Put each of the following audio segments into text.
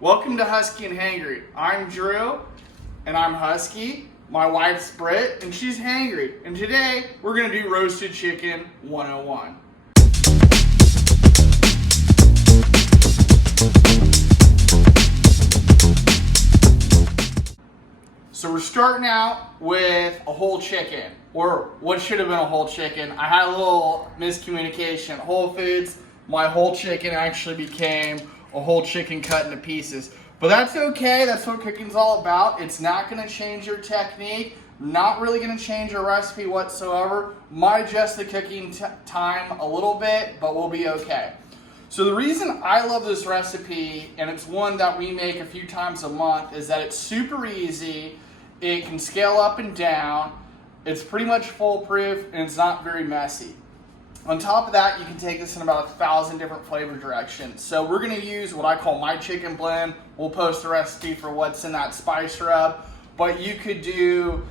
Welcome to Husky and Hangry. I'm Drew, and I'm Husky. My wife's Britt, and she's Hangry. And today, we're gonna do roasted chicken 101. So we're starting out with a whole chicken, or what should have been a whole chicken. I had a little miscommunication. At Whole Foods, my whole chicken actually became a whole chicken cut into pieces. But that's okay, that's what cooking's all about. It's not gonna change your technique, not really gonna change your recipe whatsoever. Might adjust the cooking time a little bit, but we'll be okay. So the reason I love this recipe, and it's one that we make a few times a month, is that it's super easy, it can scale up and down, it's pretty much foolproof, and it's not very messy. On top of that, you can take this in about 1,000 different flavor directions. So we're gonna use what I call my chicken blend. We'll post the recipe for what's in that spice rub, but you could do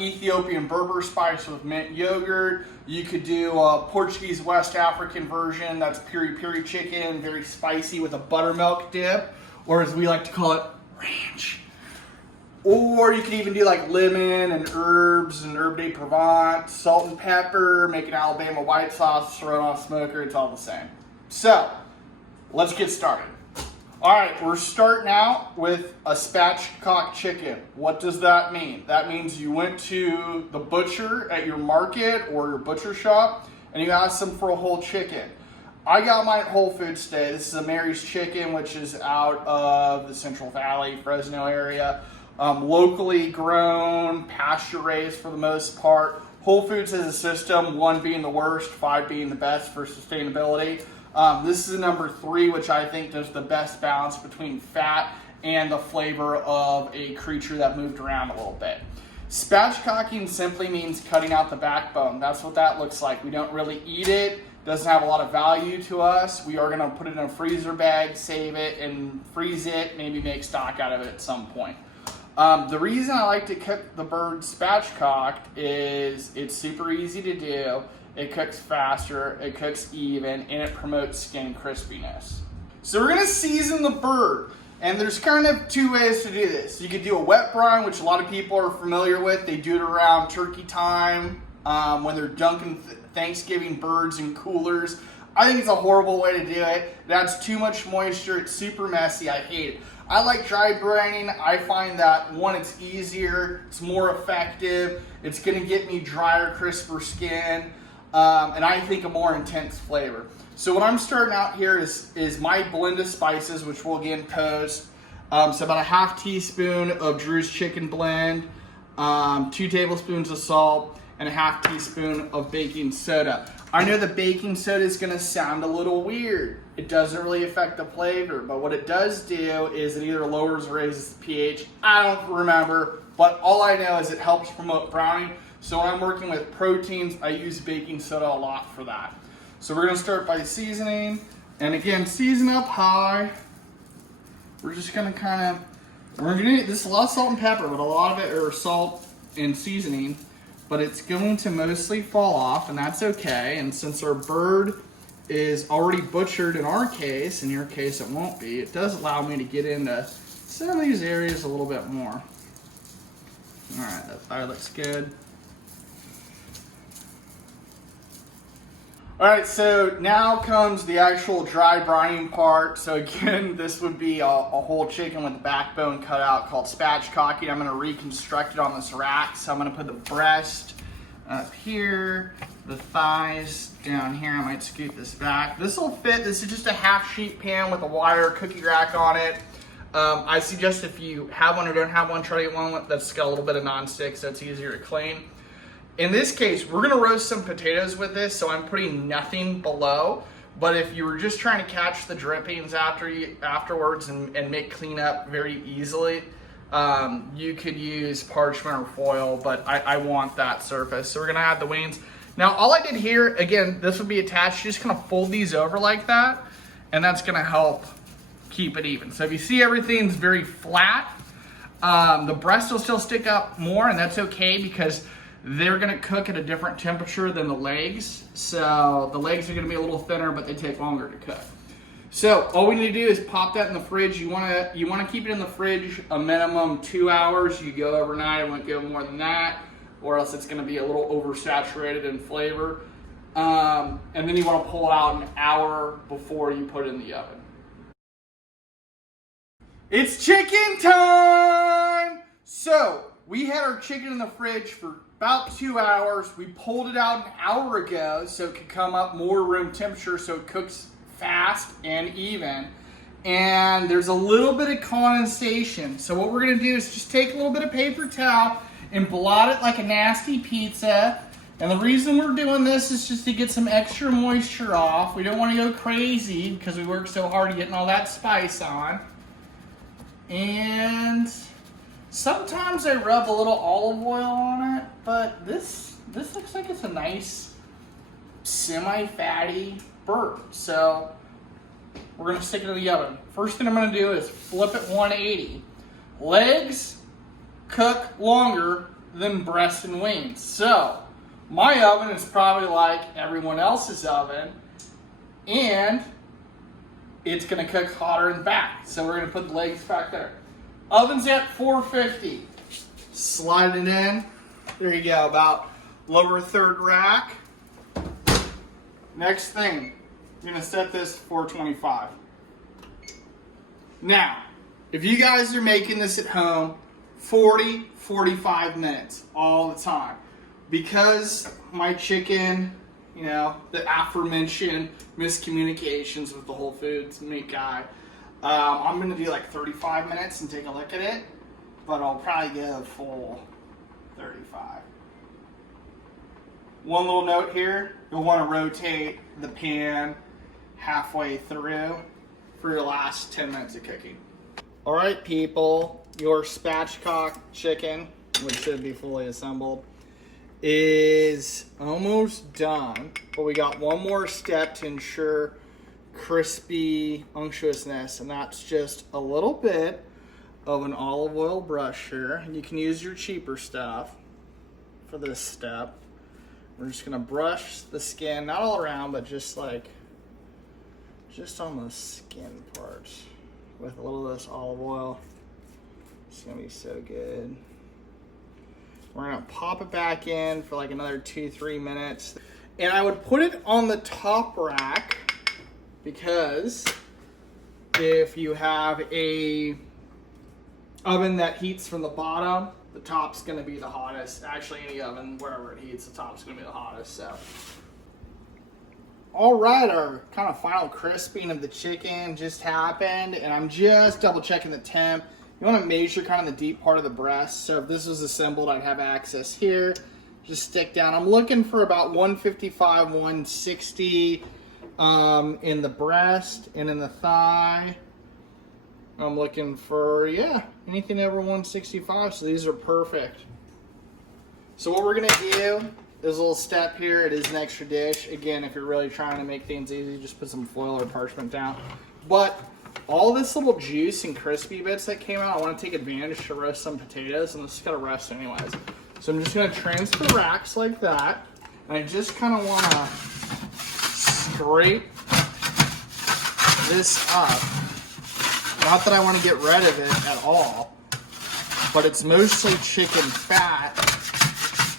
Ethiopian Berber spice with mint yogurt. You could do a Portuguese West African version that's piri chicken, very spicy with a buttermilk dip, or as we like to call it, ranch. Or you could even do like lemon and herbs and herb de Provence, salt and pepper, make an Alabama white sauce, throw it on a smoker, it's all the same. So, let's get started. All right, we're starting out with a spatchcock chicken. What does that mean? That means you went to the butcher at your market or your butcher shop and you asked them for a whole chicken. I got mine at Whole Foods today. This is a Mary's Chicken, which is out of the Central Valley, Fresno area. Locally grown, pasture raised for the most part. Whole Foods has a system, 1 being the worst, 5 being the best for sustainability. This is number 3, which I think does the best balance between fat and the flavor of a creature that moved around a little bit. Spatchcocking simply means cutting out the backbone. That's what that looks like. We don't really eat it. Doesn't have a lot of value to us. We are gonna put it in a freezer bag, save it, and freeze it, maybe make stock out of it at some point. The reason I like to cook the bird spatchcocked is it's super easy to do, it cooks faster, it cooks even, and it promotes skin crispiness. So we're gonna season the bird, and there's kind of 2 ways to do this. You could do a wet brine, which a lot of people are familiar with. They do it around turkey time, when they're dunking Thanksgiving birds in coolers. I think it's a horrible way to do it. That's too much moisture, it's super messy, I hate it. I like dry brining. I find that, 1, it's easier, it's more effective, it's gonna get me drier, crisper skin, and I think a more intense flavor. So what I'm starting out here is my blend of spices, which we'll again post. So about a half teaspoon of Drew's chicken blend, 2 tablespoons of salt, and a half teaspoon of baking soda. I know the baking soda is gonna sound a little weird. It doesn't really affect the flavor, but what it does do is it either lowers or raises the pH. I don't remember, but all I know is it helps promote browning. So when I'm working with proteins, I use baking soda a lot for that. So we're gonna start by seasoning, and again, season up high. We're just gonna this is a lot of salt and pepper, but a lot of it are salt and seasoning, but it's going to mostly fall off, and that's okay. And since our bird is already butchered in our case, in your case it won't be, it does allow me to get into some of these areas a little bit more. All right, that fire looks good. All right, so now comes the actual dry brining part. So again, this would be a whole chicken with the backbone cut out called spatchcocking. I'm gonna reconstruct it on this rack. So I'm gonna put the breast up here, the thighs down here. I might scoot this back. This will fit. This is just a half sheet pan with a wire cookie rack on it. I suggest if you have one or don't have one, try to get one that's got a little bit of nonstick so it's easier to clean. In this case, we're gonna roast some potatoes with this, so I'm putting nothing below. But if you were just trying to catch the drippings afterwards and make cleanup very easily, you could use parchment or foil, but I want that surface. So we're gonna add the wings. Now, all I did here, again, this would be attached, just kind of fold these over like that, and that's gonna help keep it even. So if you see everything's very flat, the breast will still stick up more, and that's okay because they're gonna cook at a different temperature than the legs. So the legs are gonna be a little thinner, but they take longer to cook. So all we need to do is pop that in the fridge. You want to keep it in the fridge a minimum 2 hours. You go overnight, it won't go more than that, or else it's going to be a little oversaturated in flavor. And then you want to pull it out an hour before you put it in the oven. It's chicken time! So we had our chicken in the fridge for about 2 hours. We pulled it out an hour ago so it could come up more room temperature so it cooks fast and even. And there's a little bit of condensation. So what we're gonna do is just take a little bit of paper towel and blot it like a nasty pizza. And the reason we're doing this is just to get some extra moisture off. We don't want to go crazy because we worked so hard to getting all that spice on. And sometimes I rub a little olive oil on it, but this looks like it's a nice semi-fatty bird. So we're gonna stick it in the oven. First thing I'm gonna do is flip it 180. Legs cook longer than breast and wings. So my oven is probably like everyone else's oven, and it's gonna cook hotter in the back. So we're gonna put the legs back there. Oven's at 450. Slide it in. There you go, about lower third rack. Next thing, you're gonna set this to 425. Now, if you guys are making this at home, 45 minutes all the time. Because my chicken, you know, the aforementioned miscommunications with the Whole Foods meat guy, I'm gonna do like 35 minutes and take a look at it, but I'll probably go full 35. One little note here, you'll want to rotate the pan halfway through for your last 10 minutes of cooking. All right, people, your spatchcock chicken, which should be fully assembled, is almost done, but we got one more step to ensure crispy unctuousness, and that's just a little bit of an olive oil brusher. And you can use your cheaper stuff for this step. We're just gonna brush the skin, not all around, but just on the skin parts with a little of this olive oil. It's gonna be so good. We're gonna pop it back in for like another 2-3 minutes. And I would put it on the top rack because if you have a oven that heats from the bottom, the top's gonna be the hottest. Actually, any oven, wherever it heats, the top's gonna be the hottest, so. All right, our kind of final crisping of the chicken just happened, and I'm just double checking the temp. You want to measure kind of the deep part of the breast. So if this was assembled, I'd have access here. Just stick down. I'm looking for about 155, 160 in the breast and in the thigh. I'm looking for, yeah, anything over 165. So these are perfect. So what we're going to do, there's a little step here. It is an extra dish. Again, if you're really trying to make things easy, just put some foil or parchment down. But all this little juice and crispy bits that came out, I want to take advantage to roast some potatoes, and this is going to rest anyways. So I'm just going to transfer racks like that, and I just kind of want to scrape this up. Not that I want to get rid of it at all, but it's mostly chicken fat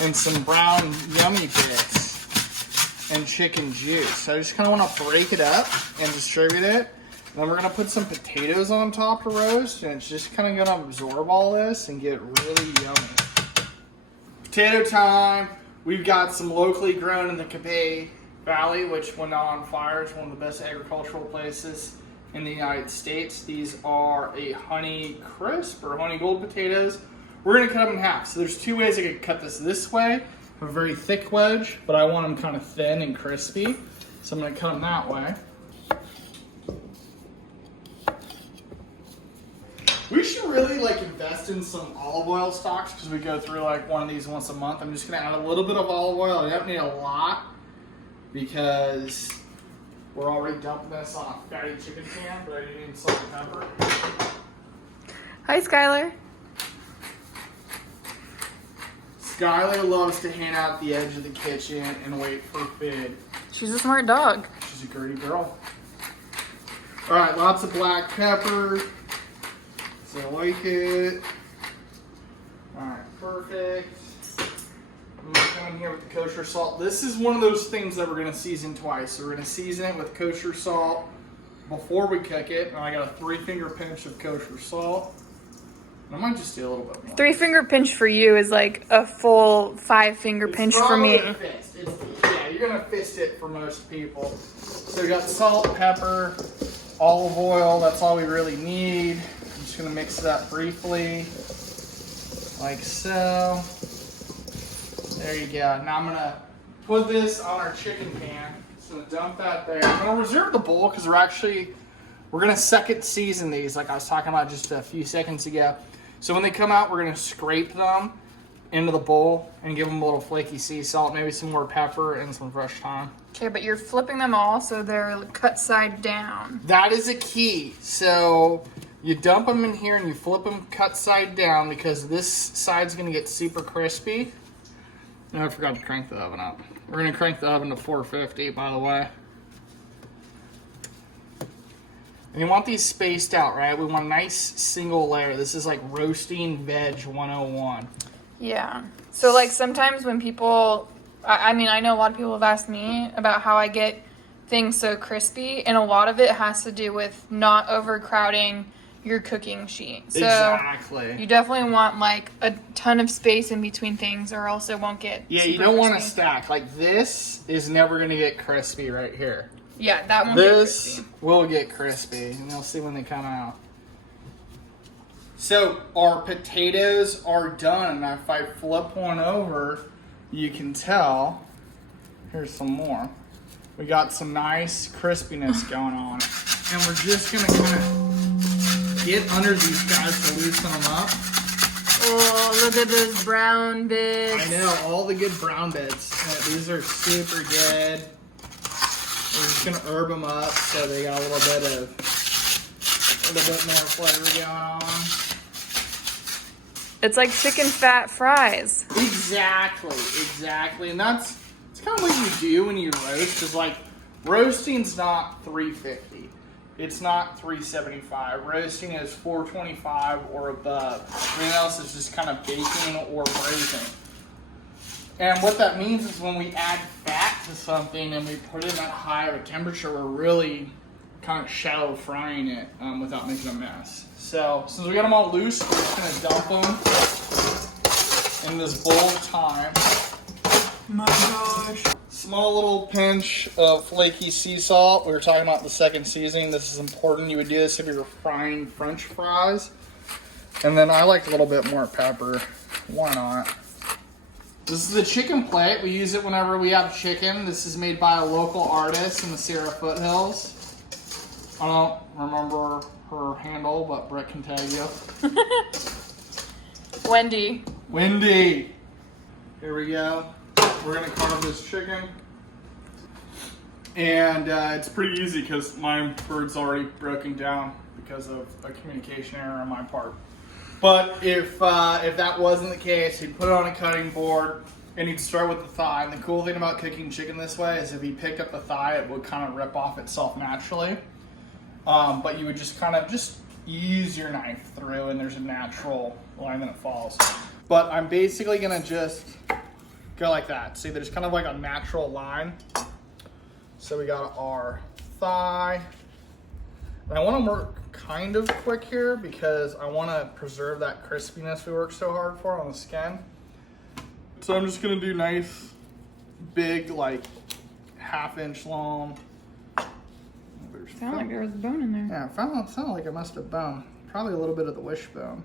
and some brown yummy bits and chicken juice. So I just kind of want to break it up and distribute it. Then we're gonna put some potatoes on top to roast, and it's just kind of gonna absorb all this and get really yummy. Potato time. We've got some locally grown in the Capay Valley, which when not on fire is one of the best agricultural places in the United States. These are a honey crisp or honey gold potatoes. We're gonna cut them in half. So there's two ways I could cut this way. A very thick wedge, but I want them kind of thin and crispy. So I'm gonna cut them that way. We should really invest in some olive oil stocks because we go through one of these once a month. I'm just gonna add a little bit of olive oil. I don't need a lot because we're already dumping this on a fatty chicken pan, but I do need salt and pepper. Hi, Skylar. Skylar loves to hang out at the edge of the kitchen and wait for food. She's a smart dog. She's a greedy girl. All right, lots of black pepper. So I like it. All right, perfect. I'm gonna come in here with the kosher salt. This is one of those things that we're gonna season twice. So we're gonna season it with kosher salt before we cook it. And I got a 3-finger pinch of kosher salt. I might just do a little bit more. 3-finger pinch for you is like a full 5-finger pinch for me. A fist. Yeah, you're gonna fist it for most people. So we got salt, pepper, olive oil. That's all we really need. I'm just gonna mix it up briefly, like so. There you go. Now I'm gonna put this on our chicken pan. So I'm gonna dump that there. I'm gonna reserve the bowl because we're gonna second season these, like I was talking about just a few seconds ago. So when they come out, we're gonna scrape them into the bowl and give them a little flaky sea salt, maybe some more pepper and some fresh thyme. Okay, but you're flipping them all so they're cut side down. That is a key. So you dump them in here and you flip them cut side down because this side's gonna get super crispy. No, I forgot to crank the oven up. We're gonna crank the oven to 450, by the way. And you want these spaced out, right? We want a nice single layer. This is like roasting veg 101. Yeah. So like sometimes when people, I mean, I know a lot of people have asked me about how I get things so crispy, and a lot of it has to do with not overcrowding your cooking sheet. So exactly. You definitely want like a ton of space in between things or else it won't get you don't want to stack. Like this is never going to get crispy right here. Yeah, that one. This will get crispy, and you'll see when they come out. So our potatoes are done. If I flip one over, you can tell. Here's some more. We got some nice crispiness going on, and we're just gonna kind of get under these guys to loosen them up. Oh, look at those brown bits. I know, all the good brown bits. These are super good. We're just gonna herb them up so they got a little bit more flavor going on. It's like chicken fat fries. Exactly. And it's kind of what you do when you roast. Is like roasting's not $3.50. It's not $3.75. Roasting is $4.25 or above. Everything else is just kind of baking or braising. And what that means is when we add fat to something and we put it at high of a temperature, we're really kind of shallow frying it without making a mess. So since we got them all loose, we're just going to dump them in this bowl of thyme. My gosh. Small little pinch of flaky sea salt. We were talking about the second seasoning. This is important. You would do this if you were frying French fries. And then I like a little bit more pepper. Why not? This is the chicken plate. We use it whenever we have chicken. This is made by a local artist in the Sierra Foothills. I don't remember her handle, but Brett can tell you. Wendy. Here we go. We're gonna carve this chicken. And it's pretty easy because my bird's already broken down because of a communication error on my part. But if that wasn't the case, he'd put it on a cutting board and he'd start with the thigh. And the cool thing about cooking chicken this way is if he picked up the thigh, it would kind of rip off itself naturally. But you would just kind of ease your knife through and there's a natural line that it falls. But I'm basically gonna just go like that. See, there's kind of like a natural line. So we got our thigh. And I want to work kind of quick here because I want to preserve that crispiness we worked so hard for on the skin. So I'm just going to do nice, big, like 1/2 inch long. Sounded like there was a bone in there. Yeah, it sounded like it must have bone. Probably a little bit of the wishbone.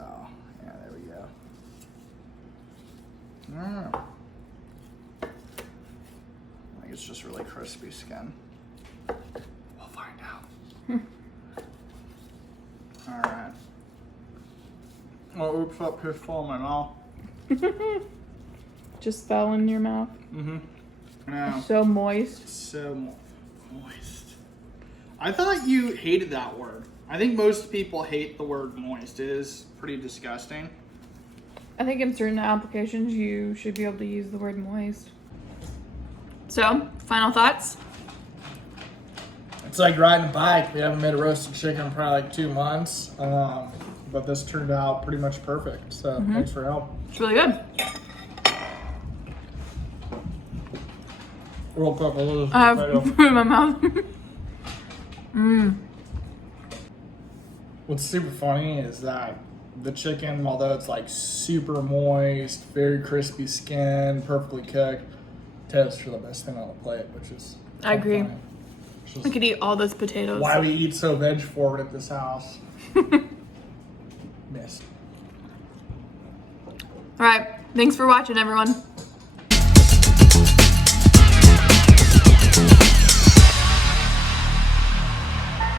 Oh, yeah, there we go. I think it's just really crispy skin. We'll find out. All right. Oh, oops, that fish fell in my mouth. Just fell in your mouth. Mm-hmm. Yeah. So moist. So moist. I thought you hated that word. I think most people hate the word moist. It is pretty disgusting. I think in certain applications you should be able to use the word moist. So, final thoughts? I'd It's like riding a bike. We haven't made a roasted chicken in probably like 2 months, but this turned out pretty much perfect. So thanks for your help. It's really good. Real quick, a little I have potato. food in my mouth. What's super funny is that the chicken, although it's like super moist, very crispy skin, perfectly cooked, toast for the best thing on the plate, which is I agree. funny. It's just I could eat all those potatoes. why we eat so veg forward at this house. Missed. All right. Thanks for watching, everyone.